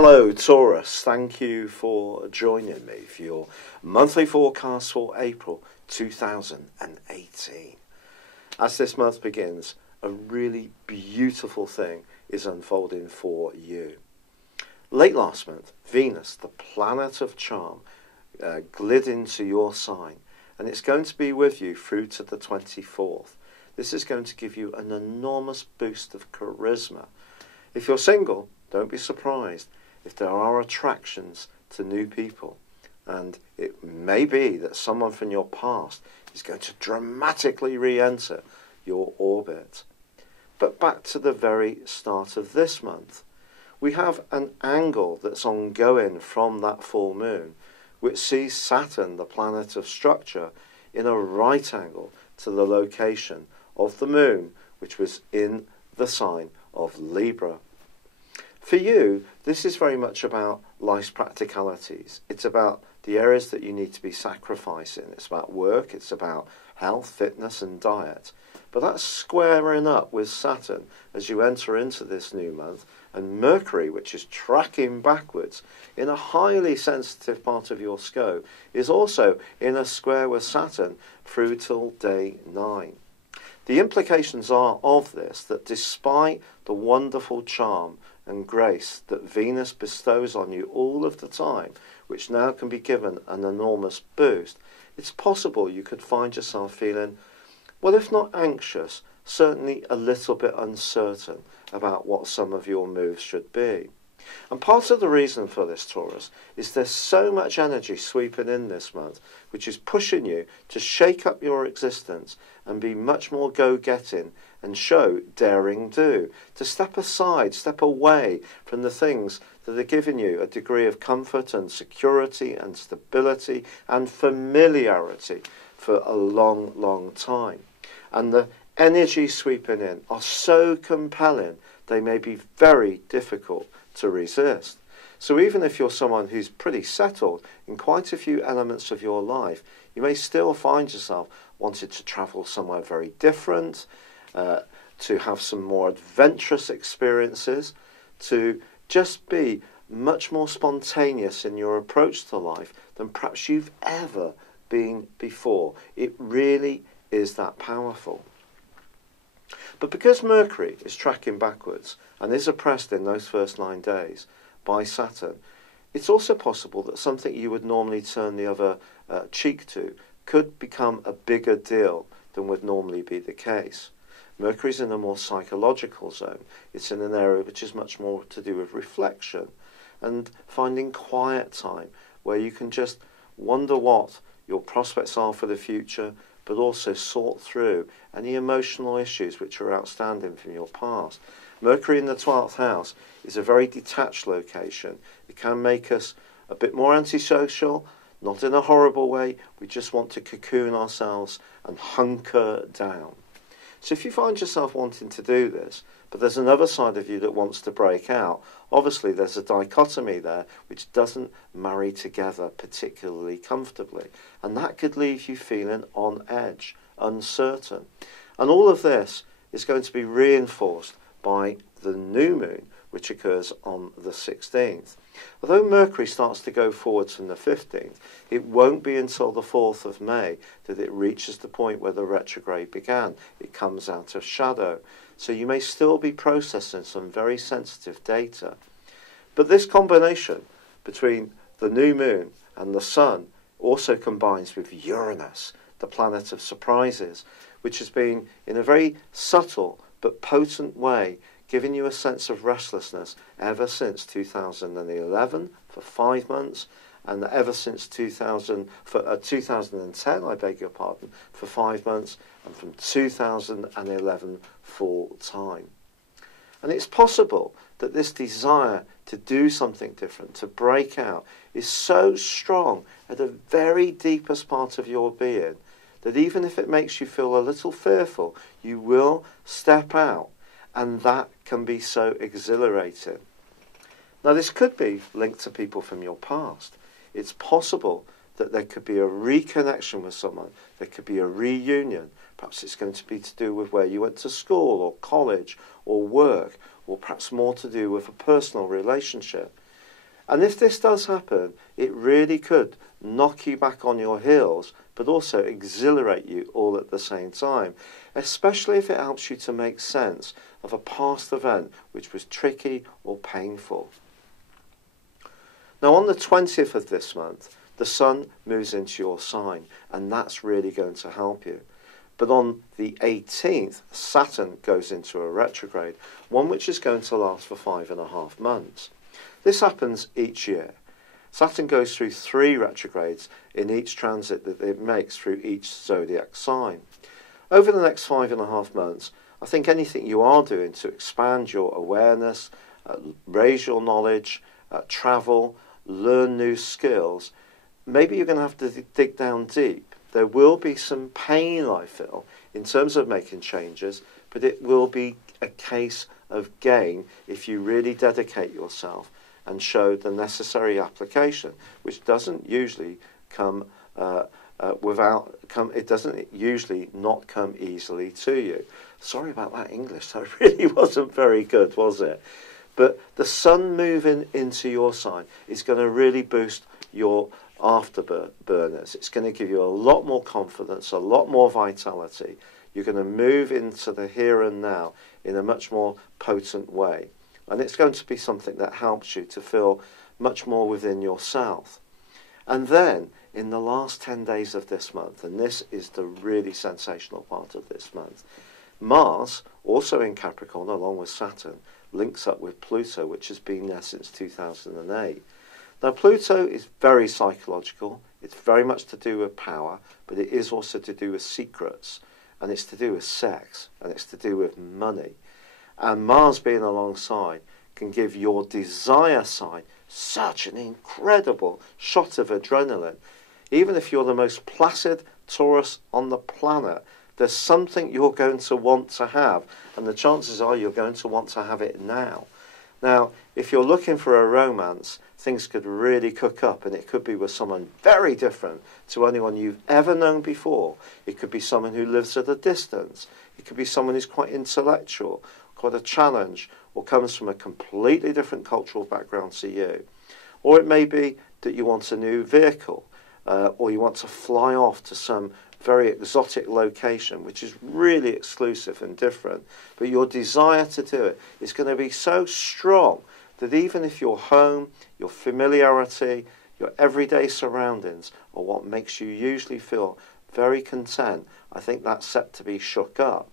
Hello Taurus, thank you for joining me for your monthly forecast for April 2018. As this month begins, a really beautiful thing is unfolding for you. Late last month, Venus, the planet of charm, glid into your sign, and it's going to be with you through to the 24th. This is going to give you an enormous boost of charisma. If you're single, don't be surprised if there are attractions to new people, and it may be that someone from your past is going to dramatically re-enter your orbit. But back to the very start of this month, we have an angle that's ongoing from that full moon, which sees Saturn, the planet of structure, in a right angle to the location of the moon, which was in the sign of Libra. For you, this is very much about life's practicalities. It's about the areas that you need to be sacrificing. It's about work, it's about health, fitness and diet. But that's squaring up with Saturn as you enter into this new month, and Mercury, which is tracking backwards in a highly sensitive part of your scope, is also in a square with Saturn through till day 9. The implications are of this that despite the wonderful charm and grace that Venus bestows on you all of the time, which now can be given an enormous boost, it's possible you could find yourself feeling, well, if not anxious, certainly a little bit uncertain about what some of your moves should be. And part of the reason for this, Taurus, is there's so much energy sweeping in this month, which is pushing you to shake up your existence and be much more go-getting and show daring do, to step aside, step away from the things that are giving you a degree of comfort and security and stability and familiarity for a long, long time. And the energy sweeping in are so compelling, they may be very difficult to resist. So even if you're someone who's pretty settled in quite a few elements of your life, you may still find yourself wanting to travel somewhere very different, to have some more adventurous experiences, to just be much more spontaneous in your approach to life than perhaps you've ever been before. It really is that powerful. But because Mercury is tracking backwards and is oppressed in those first 9 days by Saturn, it's also possible that something you would normally turn the other cheek to could become a bigger deal than would normally be the case. Mercury's in a more psychological zone. It's in an area which is much more to do with reflection and finding quiet time where you can just wonder what your prospects are for the future, but also sort through any emotional issues which are outstanding from your past. Mercury in the 12th house is a very detached location. It can make us a bit more antisocial, not in a horrible way. We just want to cocoon ourselves and hunker down. So if you find yourself wanting to do this, but there's another side of you that wants to break out, obviously there's a dichotomy there which doesn't marry together particularly comfortably. And that could leave you feeling on edge, uncertain. And all of this is going to be reinforced by the new moon, which occurs on the 16th. Although Mercury starts to go forwards from the 15th, it won't be until the 4th of May that it reaches the point where the retrograde began. It comes out of shadow. So you may still be processing some very sensitive data. But this combination between the new moon and the sun also combines with Uranus, the planet of surprises, which has been, in a very subtle but potent way, giving you a sense of restlessness ever since 2011 for 5 months, and ever since 2010, I beg your pardon, for 5 months, and from 2011 full time. And it's possible that this desire to do something different, to break out, is so strong at the very deepest part of your being that even if it makes you feel a little fearful, you will step out. And that can be so exhilarating. Now, this could be linked to people from your past. It's possible that there could be a reconnection with someone. There could be a reunion. Perhaps it's going to be to do with where you went to school or college or work, or perhaps more to do with a personal relationship. And if this does happen, it really could knock you back on your heels, but also exhilarate you all at the same time, especially if it helps you to make sense of a past event which was tricky or painful. Now on the 20th of this month, the Sun moves into your sign, and that's really going to help you. But on the 18th, Saturn goes into a retrograde, one which is going to last for 5.5 months. This happens each year. Saturn goes through 3 retrogrades in each transit that it makes through each zodiac sign. Over the next 5.5 months, I think anything you are doing to expand your awareness, raise your knowledge, travel, learn new skills, maybe you're going to have to dig down deep. There will be some pain, I feel, in terms of making changes, but it will be a case of gain if you really dedicate yourself and show the necessary application, which doesn't usually come it doesn't usually not come easily to you. Sorry about that English, that really wasn't very good, was it? But the Sun moving into your sign is going to really boost your afterburners. It's going to give you a lot more confidence, a lot more vitality. You're going to move into the here and now in a much more potent way. And it's going to be something that helps you to feel much more within yourself. And then, in the last 10 days of this month, and this is the really sensational part of this month, Mars, also in Capricorn, along with Saturn, links up with Pluto, which has been there since 2008. Now, Pluto is very psychological. It's very much to do with power, but it is also to do with secrets, and it's to do with sex, and it's to do with money. And Mars being alongside can give your desire side such an incredible shot of adrenaline. Even if you're the most placid Taurus on the planet, there's something you're going to want to have, and the chances are you're going to want to have it now. Now, if you're looking for a romance, things could really cook up, and it could be with someone very different to anyone you've ever known before. It could be someone who lives at a distance. It could be someone who's quite intellectual, quite a challenge, or comes from a completely different cultural background to you. Or it may be that you want a new vehicle, or you want to fly off to some very exotic location, which is really exclusive and different. But your desire to do it is going to be so strong that even if your home, your familiarity, your everyday surroundings are what makes you usually feel very content, I think that's set to be shook up.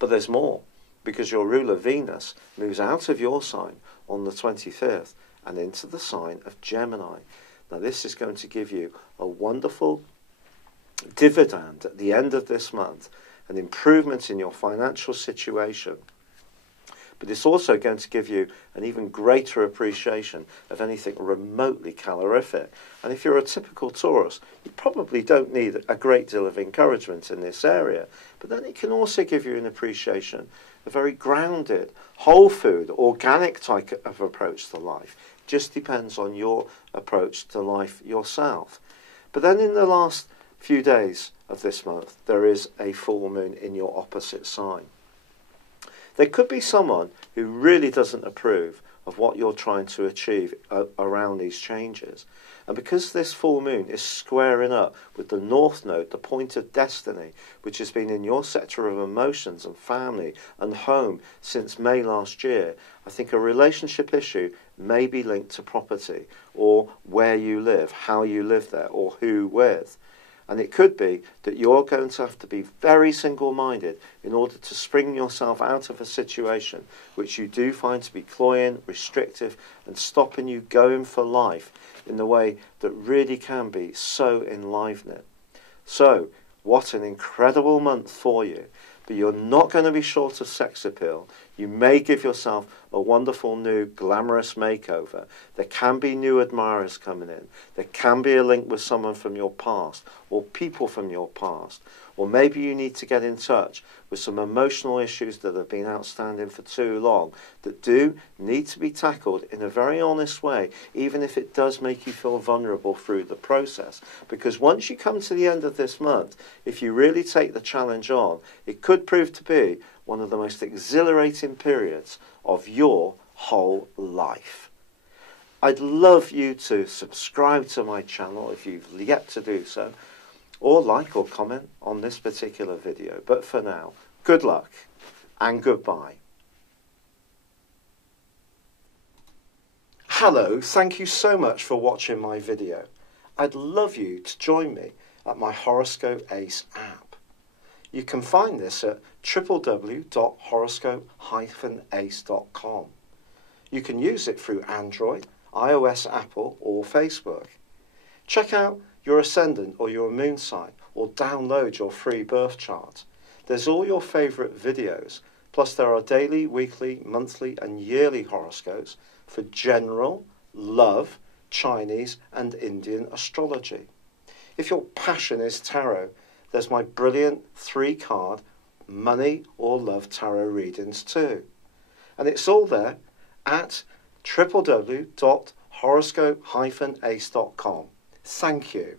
But there's more, because your ruler Venus moves out of your sign on the 25th and into the sign of Gemini. Now this is going to give you a wonderful dividend at the end of this month, an improvement in your financial situation. But it's also going to give you an even greater appreciation of anything remotely calorific. And if you're a typical Taurus, you probably don't need a great deal of encouragement in this area. But then it can also give you an appreciation, a very grounded, whole food, organic type of approach to life. It just depends on your approach to life yourself. But then in the last few days of this month, there is a full moon in your opposite sign. There could be someone who really doesn't approve of what you're trying to achieve around these changes. And because this full moon is squaring up with the North Node, the point of destiny, which has been in your sector of emotions and family and home since May last year, I think a relationship issue may be linked to property or where you live, how you live there, or who with. And it could be that you're going to have to be very single-minded in order to spring yourself out of a situation which you do find to be cloying, restrictive, and stopping you going for life in the way that really can be so enlivening. So, what an incredible month for you. But you're not going to be short of sex appeal. You may give yourself a wonderful new glamorous makeover. There can be new admirers coming in. There can be a link with someone from your past or people from your past. Or maybe you need to get in touch with some emotional issues that have been outstanding for too long that do need to be tackled in a very honest way, even if it does make you feel vulnerable through the process. Because once you come to the end of this month, if you really take the challenge on, it could prove to be one of the most exhilarating periods of your whole life. I'd love you to subscribe to my channel if you've yet to do so, or like or comment on this particular video. But for now, good luck and goodbye. Hello, thank you so much for watching my video. I'd love you to join me at my Horoscope Ace app. You can find this at www.horoscope-ace.com. You can use it through Android, iOS, Apple or Facebook. Check out your ascendant or your moon sign or download your free birth chart. There's all your favourite videos, plus there are daily, weekly, monthly and yearly horoscopes for general, love, Chinese and Indian astrology. If your passion is tarot, there's my brilliant 3-card money or love tarot readings too. And it's all there at www.horoscope-ace.com. Thank you.